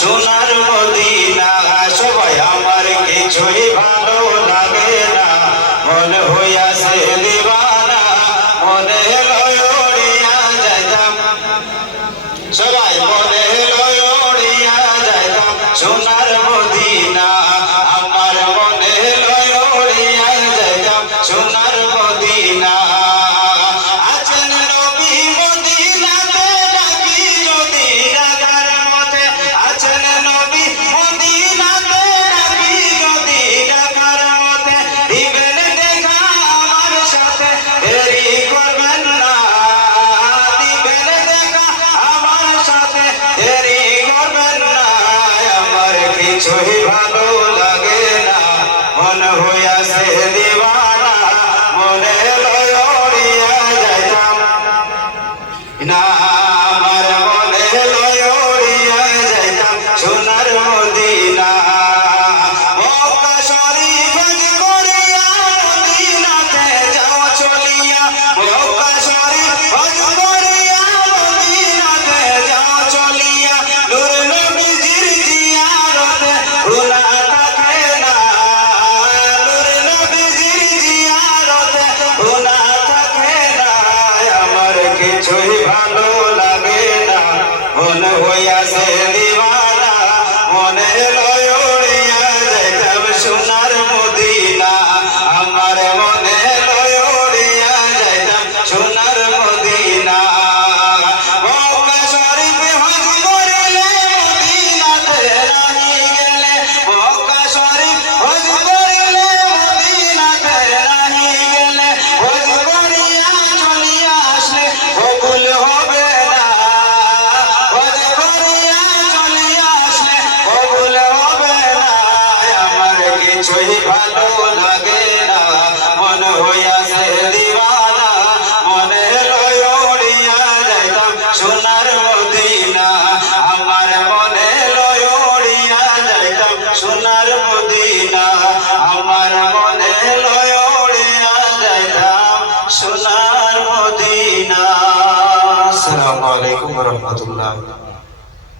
সোনার মদিনা। সবাই আমার কিছুই ভালো লাগে না, মনে হইয়াছে দিবানা, মনে লয় উড়িয়া যাইতাম, সবাই মনে লয় উড়িয়া যাইতাম সোনার মদিনা। আমার মনে লয় উড়িয়া যাইতাম সোনার মদিনা। আছেন নবী মদিনাতে ডাকি যদি ডাকার মতে, আছেন নবী মদিনাতে ডাকি যদি ডাকার মতে, দিবেন দেখা আমার সাথে দেরি করবেন না, দিবেন দেখা আমার সাথে দেরি করবেন না। আমার কিছুই ভালো লাগে না, মনে হইয়াছে দিবানা, মনে লয় উড়িয়া যাইতাম না, আমার মনে লয় উড়িয়া যাইতাম সোনার মদিনা। মক্কা শরীফ হজ করিয়া মদিনাতে যাও চলিয়া, মক্কা শরীফ হজ করিয়া মদিনাতে যাও চলিয়া, নূর নবীজির জিয়ারতে ভুলা থাকে না, নূর নবীজির জিয়ারতে ভুলা থাকে না। আমার কিছুই ভালো লাগে না, মনে হইয়াছে দিবানা, মনে লয় উড়িয়া যাইতাম সোনার মদিনা। আমার মনে লয় উড়িয়া যাইতাম সোনার মদিনা। মক্কা শরীফ হজ করিলে মদিনাতে রাহি গেলে, মক্কা শরীফ হজ করিলে মদিনাতে রাহি গেলে, হজ করিয়া চলিয়া আসলে কবুল হবে না, হজ করিয়া চলিয়া আসলে কবুল হবে না। আমার কিছুই ভালো লাগে না, মনে হইয়াছে দিবানা, মনে লয় উড়িয়া যাইতাম সোনার মদিনা। আমার মনে লয় উড়িয়া যাইতাম সোনার মদিনা, আমার মনে লয় উড়িয়া যাইতাম সোনার মদিনা। আসসালামু আলাইকুম ওয়া রাহমাতুল্লাহ।